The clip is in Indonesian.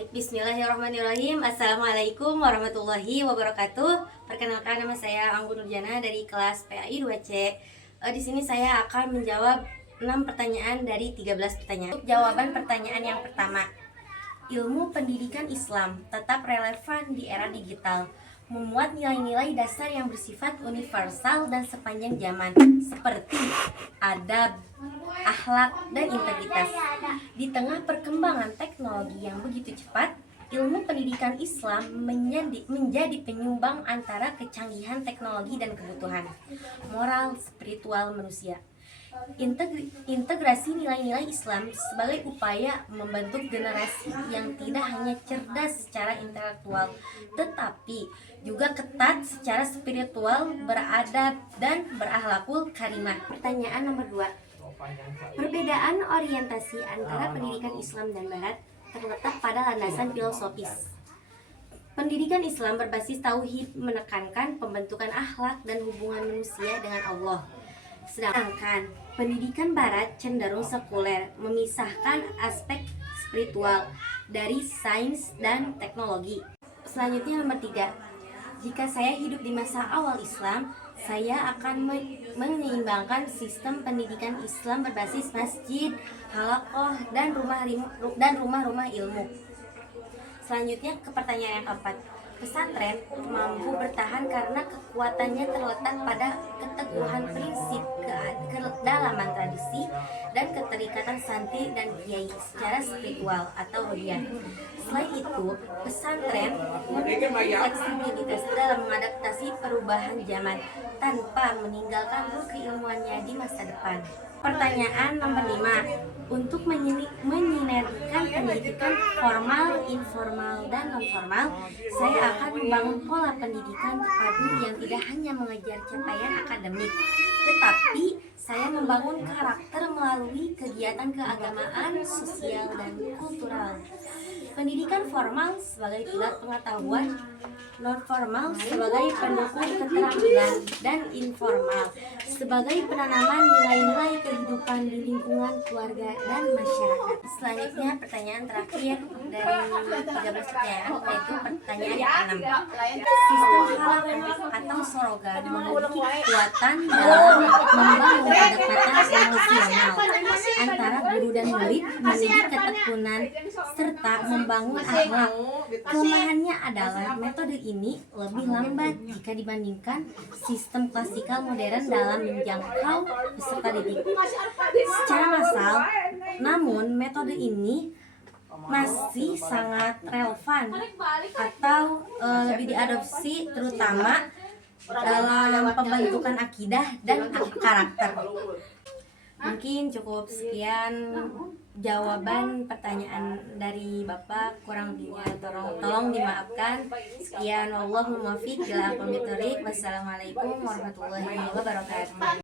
Baik, bismillahirrahmanirrahim. Assalamualaikum warahmatullahi wabarakatuh. Perkenalkan, nama saya Anggun Nurjana dari kelas PAI 2C. Di sini saya akan menjawab 6 pertanyaan dari 13 pertanyaan. Jawaban pertanyaan yang pertama. Ilmu pendidikan Islam tetap relevan di era digital, memuat nilai-nilai dasar yang bersifat universal dan sepanjang zaman, seperti adab, akhlak, dan integritas. Di tengah perkembangan teknologi yang begitu cepat, ilmu pendidikan Islam menjadi penyumbang antara kecanggihan teknologi dan kebutuhan moral spiritual manusia. Integrasi nilai-nilai Islam sebagai upaya membentuk generasi yang tidak hanya cerdas secara intelektual, tetapi juga ketat secara spiritual, beradab, dan berakhlakul karimah. Pertanyaan nomor 2. Perbedaan orientasi antara pendidikan Islam dan Barat terletak pada landasan filosofis. Pendidikan Islam berbasis tauhid, menekankan pembentukan akhlak dan hubungan manusia dengan Allah. Sedangkan pendidikan Barat cenderung sekuler, memisahkan aspek spiritual dari sains dan teknologi. Selanjutnya nomor 3. Jika saya hidup di masa awal Islam, saya akan menyeimbangkan sistem pendidikan Islam berbasis masjid, halaqah, dan rumah-rumah ilmu. Selanjutnya ke pertanyaan yang keempat. Pesantren mampu bertahan karena kekuatannya terletak pada keteguhan prinsip, kedalaman tradisi, dan keterikatan santri dan kiai secara spiritual atau ruhiyah. Selain itu, pesantren memiliki fleksibilitas dalam mengadaptasi perubahan zaman tanpa meninggalkan ruh keilmuannya di masa depan. Pertanyaan nomor 5. Untuk menyinergikan pendidikan formal, informal, dan non-formal, saya akan membangun pola pendidikan terpadu yang tidak hanya mengejar capaian akademik, tetapi saya membangun karakter melalui kegiatan keagamaan, sosial, dan kultural. Pendidikan formal sebagai pilar pengetahuan, non-formal sebagai pendukung keterampilan, dan informal sebagai penanaman nilai-nilai kehidupan di lingkungan keluarga dan masyarakat. Selanjutnya pertanyaan terakhir dari 13 pertanyaan, yaitu pertanyaan yang 6. Sistem halaqah atau sorogan memiliki kekuatan dalam membangun kedekatan emosional antara guru dan murid, mendidik ketekunan, serta membangun akhlak. Kelemahannya adalah metode ini lebih lambat jika dibandingkan sistem klasikal modern dalam menjangkau peserta didik secara massal. Namun metode ini masih sangat relevan atau lebih diadopsi terutama dalam pembentukan akidah dan karakter. Mungkin cukup sekian jawaban pertanyaan dari Bapak, kurang lebihnya tolong dimaafkan. Sekian, wallahul muwaffiq ila aqwamit thoriq. Wassalamualaikum warahmatullahi wabarakatuh.